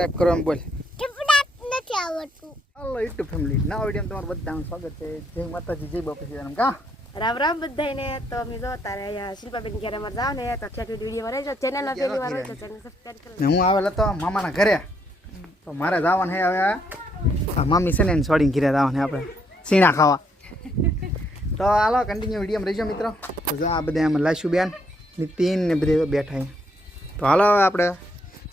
Subscribe કરો એમ બોલ. નથી આવડતું. હાલો યુટ્યુબ ફેમિલી, નવા વિડીયો તમારું બધાનું સ્વાગત છે. જય માતાજી, જય બાપા સીતારામ. કા રામ રામ બધાને. તો અમે જો તારે અહીંયા શિલ્પાબેન ઘરે અમારે જાવ ને તો છેટ વિડીયોમાં રહેજો. ચેનલમાં પહેલી વાર હોય તો ચેનલ સબસ્ક્રાઇબ કરી ને હું આવેલો તો મામાના ઘરે, તો મારે જવાનું છે હવે. આ મામી છે ને એને છોડીને ઘરે જવાનું છે આપણે સીણા ખાવા. તો હાલો કન્ટિન્યુ વિડીયોમાં રહેજો મિત્રો. તો જો આ બધા એમાં લાશું બેન, નીતિન ને બધે બેઠા અહીંયા. તો હાલો હવે આપણે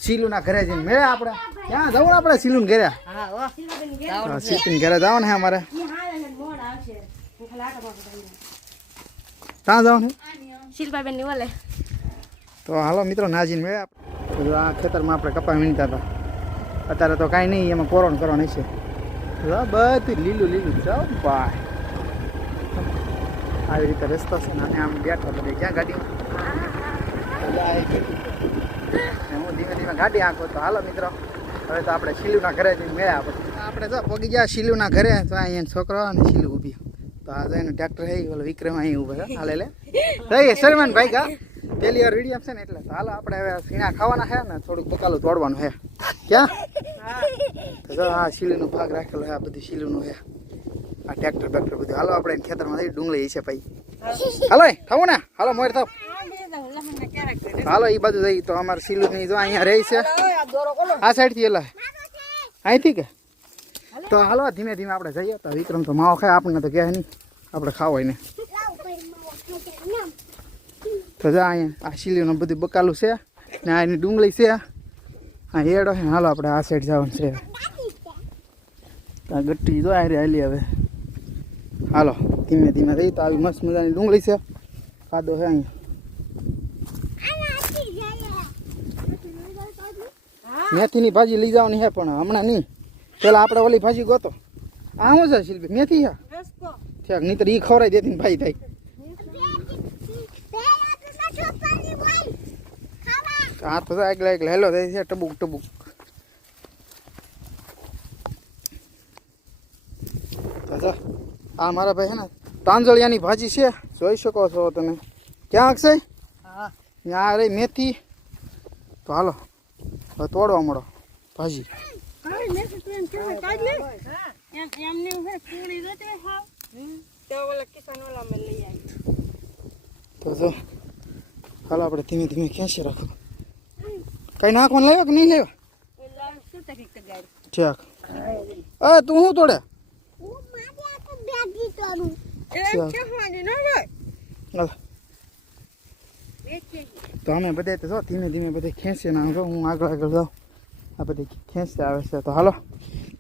શીલુના ઘરે જઈને મળે. આપણે ક્યાં જવું આપણે શીલુના ઘરે? હા ઓ શિલ્પાબેન ઘરે શીલુના ઘરે જવાનું છે અમારે. મોડ આવશે. હું ખાલી આટો મારતો જઈને. ક્યાં જવાનું? શિલ્પાબેન ની ઓલે. તો હાલો મિત્રો નાજીને મળે. તો જો આ ખેતરમાં આપણે કપા વીણતા હતા. અત્યારે તો કાંઈ નહીં, એમાં કોરોન કરવાનું છે. બધું લીલું લીલું જાઓ ભાઈ. આવી રીતે રસ્તો છે ને, અને આમ બેઠો બધે ક્યાં ગાડીમાં હું ધીમે ધીમે ગાડી આંખો. તો હાલો મિત્રો હવે તો આપણે શીલુના ઘરે જઈને મળ્યા. આપણે જો પગી ગયા શીલુના ઘરે. તો અહીંયા છોકરો અને શીલું ઊભી. તો આ એનું ટ્રેક્ટર છે, ઓલો વિક્રમ અહીં ઊભો છે. હાલે લે થઈ શરમાન ભાઈ કા પહેલી વાર વિડીયો છે ને એટલે. તો હાલો આપણે હવે સીણા ખાવાના છે ને થોડુંક બકાલું તોડવાનું છે. ક્યાં? તો જો આ શીલુનો ભાગ રાખેલો છે, આ બધું શીલુનું છે. આ ટ્રેક્ટર બેક્ટર બધું. હાલો આપણે ખેતરમાં જઈ ડુંગળી છે ભાઈ. હાલો ખાવું ને? હાલો મોર થાવ. હાલો એ બાજુ જઈ. તો અમારે શીલુની જો અહીંયા રહી છે આ સાઈડથી. એલા અહીંથી કે? તો હાલો ધીમે ધીમે આપણે જઈએ. તો વિક્રમ તો માવો ખાય, આપણને તો કહે નહીં, આપણે ખાવાય ને. તો જા અહીંયા આ શીલીનું બધું બકાલું છે ને, આ એની ડુંગળી છે, આ એડો છે. હાલો આપણે આ સાઈડ જવાનું છે. આ ગટ્ટી જો આ હાલી હવે. હાલો ધીમે ધીમે જઈએ. તો આવી મસ્ત મજાની ડુંગળી છે, કાદો છે અહીંયા. મેથીની ભાજી લઈ જવાની છે પણ હમણાં નહીં, પેલા આપણે ઓલી ભાજી ગોતો. આ શું છે શિલ્પી? મેથી છે ઠેક, નહીં તો એ ખવડાવી દેતી ને ભાઈ થાય. આ તો એકલા એકલા હેલો થાય છે, ટબુક ટબુક. આ મારા ભાઈ છે ને તાંજળિયાની ભાજી છે, જોઈ શકો છો તમે. ક્યાં અક્ષય? ત્યાં રહી મેથી. તો હાલો હવે તોડવા મળો ભાજી. તો જો હાલો આપણે ધીમે ધીમે ખેંચી રાખો. કઈ નાખવાનું લેવા કે નહીં લેવા? ઠીક. તું શું તોડે? તો અમે બધા તો જો ધીમે ધીમે બધે ખેંચી ના. હું આગળ આગળ જાઉં, આ બધી ખેંચતા આવે છે. તો હાલો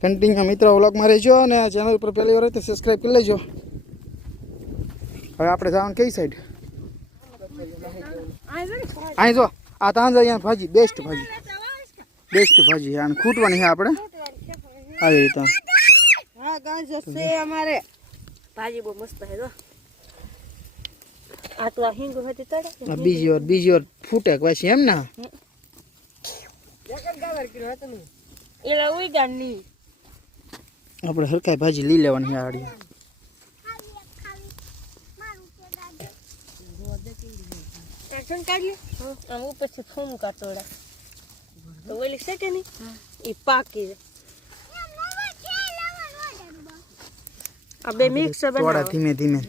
કન્ટિન્યુ મિત્રો વ્લોગમાં રહેજો અને આ ચેનલ ઉપર પહેલી વાર હોય તો સબસ્ક્રાઈબ કરી લેજો. હવે આપણે જવાનું કઈ સાઈડ? અહીં જો આ તાંજળિયા ભાજી બેસ્ટ ભાજી, બેસ્ટ ભાજી. આને ખૂટવાની છે આપણે આવી રીતે. હા ગાઈસ છે અમારે ભાજી બહુ મસ્ત છે. જો આ તો હિંગુ હતી તડે. બીજી વાર ફૂટે પછી એમ ના એલા ઉઈ ગાની આપણે હરકાઈ ભાજી લઈ લેવાની છે આડી. એક્શન કાઢી આમ ઉપર થી ફોમ કાટોડા તો ઓલી છે કે નહીં એ પાકી આ બે મિક્સ થોડા ધીમે ધીમે.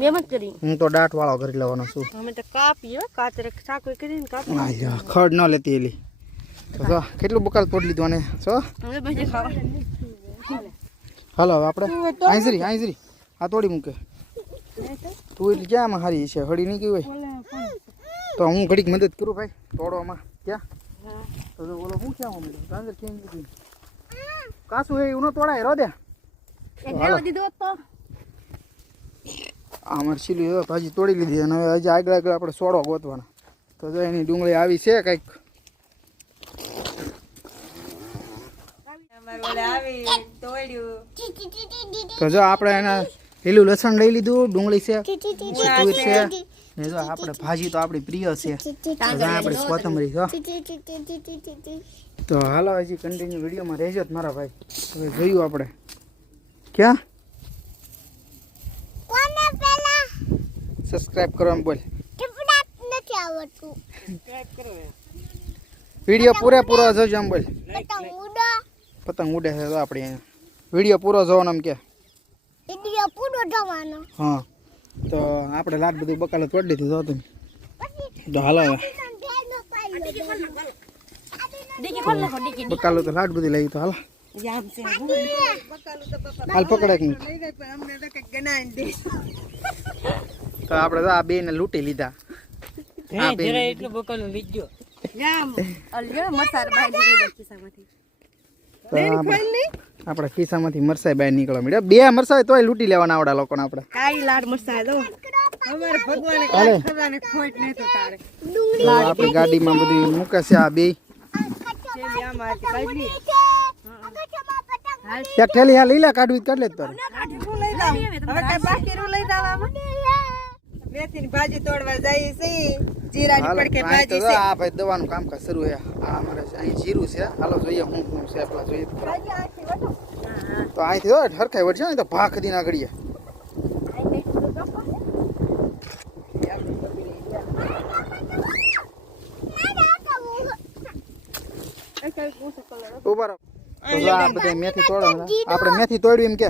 મેમત કરી હું તો દાંત વાળો કરી લેવાનો છું. અમે તો કાપીએ કાતરે સાકો કરીને કાપી. ખડ ન લેતી એલી. તો જો કેટલું બકાલ તોડી લીધું આને. જો હવે ભાજી ખાવા. હાલો હવે આપણે આંજરી આ તોડી મૂકે. તું એટલે ક્યાંમાં હારી છે? હળી નહીં ગઈ હોય તો હું ઘડીક મદદ કરું ભાઈ તોડવામાં. ક્યાં? તો ઓલો શું ક્યાં અંદર ક્યાં ગયું? કાસું એ ઉનો તોડાય રો દે. અમારે શીલી ભાજી તોડી લીધી અને હવે હજી આગળ આગળ આપણે સોડો ગોતવાના. તો જો એની ડુંગળી આવી છે કંઈક. તો જો આપણે એના લીલું લસણ લઈ લીધું, ડુંગળી છે, તુર છે ને જો આપણે ભાજી તો આપણી પ્રિય છે. આપણે કોથમરી જો. તો હાલો હજી કન્ટિન્યુ વિડીયોમાં રહેજો જ મારા ભાઈ. હવે જોયું આપણે ક્યાં સબસ્ક્રાઇબ કરો એમ બોલ. નથી આવડતું. વિડીયો પૂરેપૂરો જોજો એમ બોલ. પતંગ ઉડો. પતંગ ઉડે છે તો આપણે અહીંયા વિડીયો પૂરો જોવાનો એમ કે. વિડિયો પૂરો જોવાનો. હા તો આપણે લાટ બધું બકાલો તોડી દીધું જો તમે. પછી તો હાલો હવે. ધ્યાનમાં પાડી ડીકી ખોલ નાખો ડીકી બકાલો તો લાટ બધી લઈ તો હાલો. જામ છે બકાલું તો પપ્પા હાલ પકડે એક મિનિટ. લઈ જાય પણ અમને તો કઈ ગણાય દે તો આપણે તો આ બે ને લૂંટી લીધા. આ બે ને. એટલું બકાલું લીજો જામ અલ્યો મસાર બહાર નીકળી જાય ખિસ્સામાંથી તો આપણા ખિસ્સામાંથી મરસાઈ બહાર નીકળવા મળ્યા. બે મરસાઈ તોય લૂંટી લેવાના આવડા લોકોને આપણે. કાઈ લાડ મસાય દો અમારે ભગવાને હાલે. કાઈ ખવાને ખોટ નહીં તો તારે તો આપણી ગાડીમાં બધી મૂકે છે આ બે. જેલી આમાંથી કાઢી હાલ એક ઠેલી હા લઈ લે કાઢવી કાઢ લે તારે. શું લઈ જાવ હવે કઈ બાકી રું લઈ જાવ આમાં મેથીની ભાજી તોડવા જાય છે જીરાની હાલો પડકે અહીં તો ભાજી જો છે આ ભાઈ દવાનું કામકાજ શરૂ છે. આ અમારે અહીં જીરું છે. હાલો જોઈએ હું છે પેલા જોઈએ. ભાજી આખી વટો હા તો અહીંથી જો હરખાઈ વળશે ને તો ભાખ દી ના ઘડીએ. ઉભા રહો. તો જો આ બધા મેથી તોડો આપણે મેથી તોડવી એમ કે.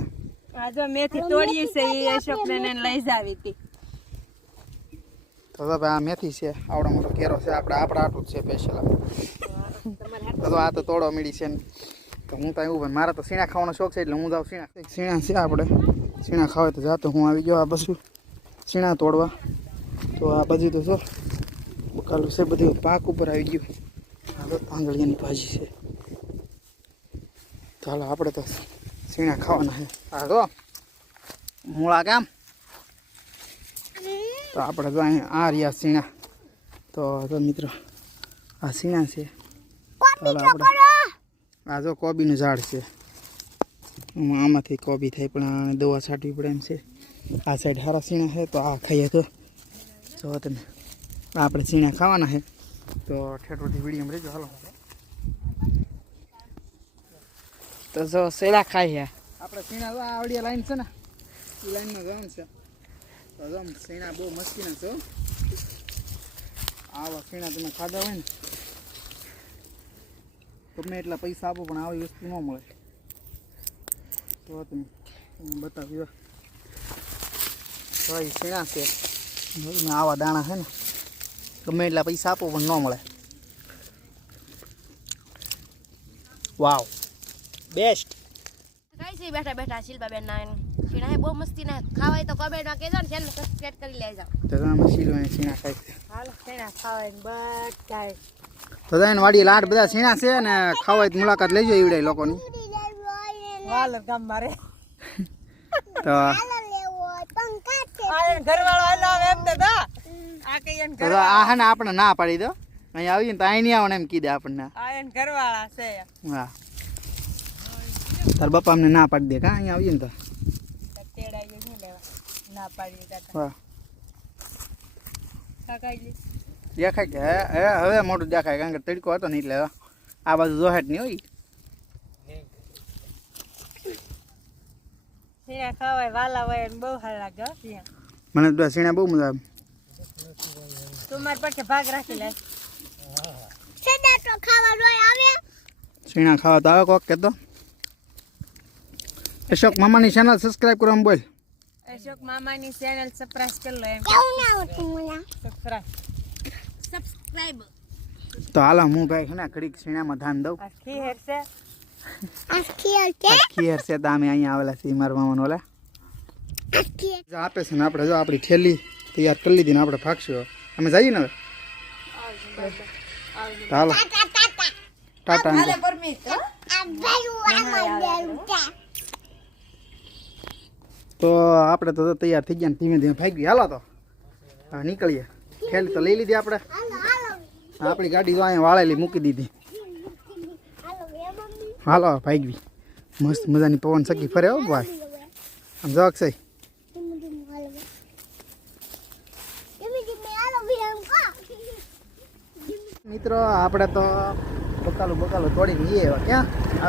આ જો મેથી તોડીએ છે એ અશોકને ને લઈ જાવી હતી તો ભાઈ આ મેથી છે આવડો મોટો કેરો છે આપણે આટલું જ છે સ્પેશિયલ. તો આ તો તોડવા મળી છે ને તો હું તો એવું ભાઈ મારા તો સીણા ખાવાનો શોખ છે એટલે હું જાઉં સીણા છે આપણે સીણા ખાવા તો જાતો હું આવી ગયો આ બધું સીણા તોડવા. તો આ બાજુ તો જો બકાલું છે બધું પાક ઉપર આવી ગયું. આ તો પાંગળિયાની ભાજી છે. તો હાલો આપણે તો સીણા ખાવાના છે. આ જો મૂળા કામ તો આપણે તો અહીંયા આ રહ્યા સીણા. તો મિત્રો આ સીણા છે. ચાલો આપણે આ જો કોબીનું ઝાડ છે. આમાંથી કોબી થાય પણ આ દવા છાંટવી પડે એમ છે. આ સાઈડ સારા સીણા છે તો આ ખાઈએ તો જો તમે આપણે સીણા ખાવાના છે. તો ઠેઠોથી વિડીયોમાં રહેજો હાલો. તો જો સેલા ખાઈએ આપણે સીણા તો આવડી લાઈન છે ને એ લાઈનમાં જવાનું છે. તો જો સીણા બહુ મસ્તીના છો. આવા સીણા તમે ખાધા હોય ને તમે એટલા પૈસા આપો પણ આવી વસ્તુ ન મળે. તો તમે બતાવ્યો તો એ સીણા છે. આવા દાણા છે ને ગમે એટલા પૈસા આપો પણ ન મળે. વાવ બેસ્ટ. કઈ છે બેઠા બેઠા શિલ્પાબેન ના સીણા બહુ મસ્તી ના ખાવાય તો કમેન્ટમાં કહેજો ને ચેનલ સબસ્ક્રાઇબ કરી લેજો. તો અમે શીલવાની સીણા ખાય છે. હાલો સેના ખાવાય બધાય તો એને વાડી લાડ બધા સીણા છે ને ખાવાય તો મુલાકાત લેજો એવડે લોકોની. વાલ ગામ મારે તો આ ઘરવાળો હલાવે એમ તો દા આ કઈ એન તો આ હે ને આપણે ના પાડી દો. અહીંયા આવીને તો અહીં નહીં આવવાનું એમ કીધે આપણને. આ એન ઘરવાળા છે હા તાર બાપા અમને ના પાડી દે કા અહીંયા આવીએ ને તો. તેડાઈ ગયું શું લેવા ના પાડી દેતા વાહ કાકાજી દેખાય કે હવે મોટું દેખાય કારણ કે તડકો હતો ને એટલે આ બાજુ જોહેટ નહીં હોય. સેના ખાવાય વાલા હોય ને બહુ સારા લાગે હો ત્યાં મને તો સીણા બહુ મજા આવે. તું મારી પાસે ભાગ રાખી લે સદા તો ખાવાનું આવે. સીણા ખાવા તો આવે કોક કે તો. અશોક મામાની ચેનલ સબસ્ક્રાઇબ કરવાનું બોલ. અશોક મામાની ચેનલ સબસ્ક્રાઇબ કરી લો એમ કેવું ના આવતું મને. સબસ્ક્રાઇબ તો હાલો હું ભાઈ છે ને ઘડીક સીણામાં ધાન દઉં. આ ખીર છે આખી છે ખીર છે તો અમે અહીંયા આવેલા છીએ મારા મામાનો ઓલા આખી જો આપે છે ને આપણે જો આપણી થેલી તૈયાર કરી લીધી ને આપણે ભાગશું. અમે જઈએ ને હવે તો હાલો ટાટા અંકલ. આ ભરું આમાં દેવું છે. તો આપણે તો તૈયાર થઈ ગયા ને ધીમે ધીમે ભાગી હાલો તો હા નીકળીએ. થેલી તો લઈ લીધી આપણે. હાલો હાલો આપણી ગાડી તો અહીંયા વાળેલી મૂકી દીધી. હાલો એ મમ્મી હાલો ભાગવી મસ્ત મજાની પવન સકી ફરે હો ભાઈ. આમ જો અક્ષય ધીમે ધીમે હાલો ધીમે ધીમે હાલો વિરામ કો મિત્રો આપણે તો બકાલું તોડીને જઈએ હવે ક્યાં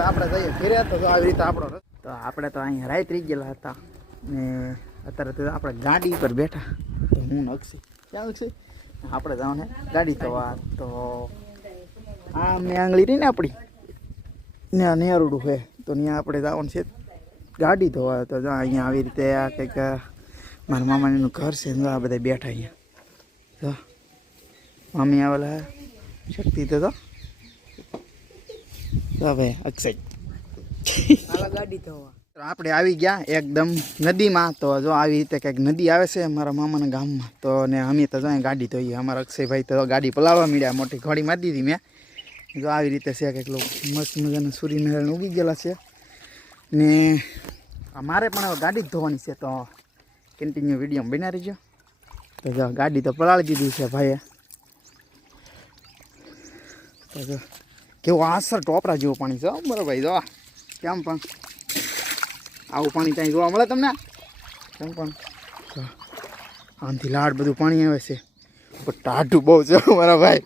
આપણે જઈએ ઘરે તો જો આવી રીતે આપણો તો આપણે તો અહીંયા રાત રહી ગયેલા હતા ને અત્યારે તો આપણે ગાડી પર બેઠા તો હું ને અક્ષય ક્યાં અક્ષય આપણે જવાનું ગાડી તો આ તો આ મેં આંગળી રહી ને આપણી ત્યાં નેરુડું છે તો ત્યાં આપણે જવાનું છે ગાડી ધોવા. તો જો અહીંયા આવી રીતે આ કંઈક મારા મામાનું ઘર છે ને આ બધા બેઠા અહીંયા. જો મમ્મી આવેલા શક્તિ તો ભાઈ અક્ષય ગાડી ધોવા તો આપણે આવી ગયા એકદમ નદીમાં. તો જો આવી રીતે કંઈક નદી આવે છે મારા મામાના ગામમાં. તો ને અમે તો જો અહીં ગાડી ધોઈએ. અમારા અક્ષયભાઈ તો ગાડી પલાળવા મળ્યા, મોટી ઘોડી મારી દીધી મેં. જો આવી રીતે છે કંઈક લોકો મસ્ત મજાના સૂર્યનારાયણ ઉગી ગયેલા છે. ને મારે પણ હવે ગાડી જ ધોવાની છે તો કન્ટિન્યુ વિડીયો બના રહીજો. તો જો ગાડી તો પલાળી દીધી છે ભાઈએ. તો જો કેવું આસર ટોપરા જેવું પાણી છે બરાબર ભાઈ. જો કેમ પણ આવું પાણી ત્યાં જોવા મળે તમને? કેમ પણ આમથી લાડ બધું પાણી આવે છે પણ ટાઢું બહુ છે મારા ભાઈ.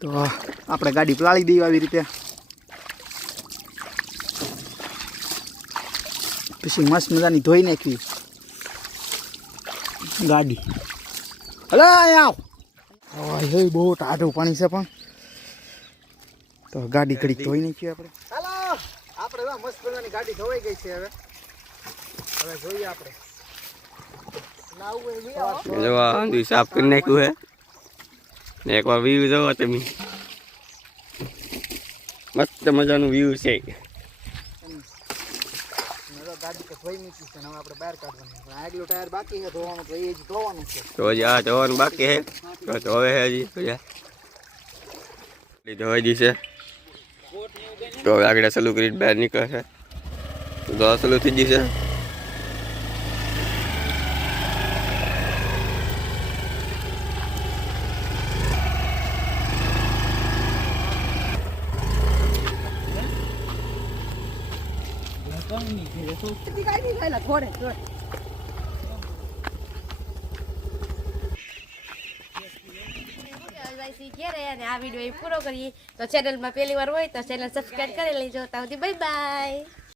તો આપણે ગાડી પલાળી દઈએ આવી રીતે. પછી મસ્ત મજાની ધોઈ નાખવી ગાડી. હલો અહીંયા આવ. બહુ ટાઢું પાણી છે પણ તો ગાડી ઘડીક ધોઈ નાખીએ આપણે. હાલો આપણે તો મસ્ત મજાની ગાડી ધોવાઈ ગઈ છે. હવે જોઈએ આપણે જો આ સાફ કરી નાખ્યું હે ને એકવાર વ્યૂ જોવો તમે, મસ્ત મજાનું વ્યૂ છે. ગાડી તો ધોઈ મૂકી છે ને હવે આપણે બહાર કાઢવાનું. પણ આગલું ટાયર બાકી છે ધોવાનું તો એ જ ધોવાનું છે. તો હજી આ ધોવાનું બાકી છે તો હવે હજી ધોઈ દીશે. તો હવે આગળ સલું કરી બહાર નીકળશે તો સલું થઈ જશે. થોડે ઘેરે અને આ વિડીયો પૂરો કરીએ. તો ચેનલમાં પહેલી વાર હોય તો ચેનલ સબસ્ક્રાઈબ કરી લેજો. ત્યાં સુધી બાય બાય.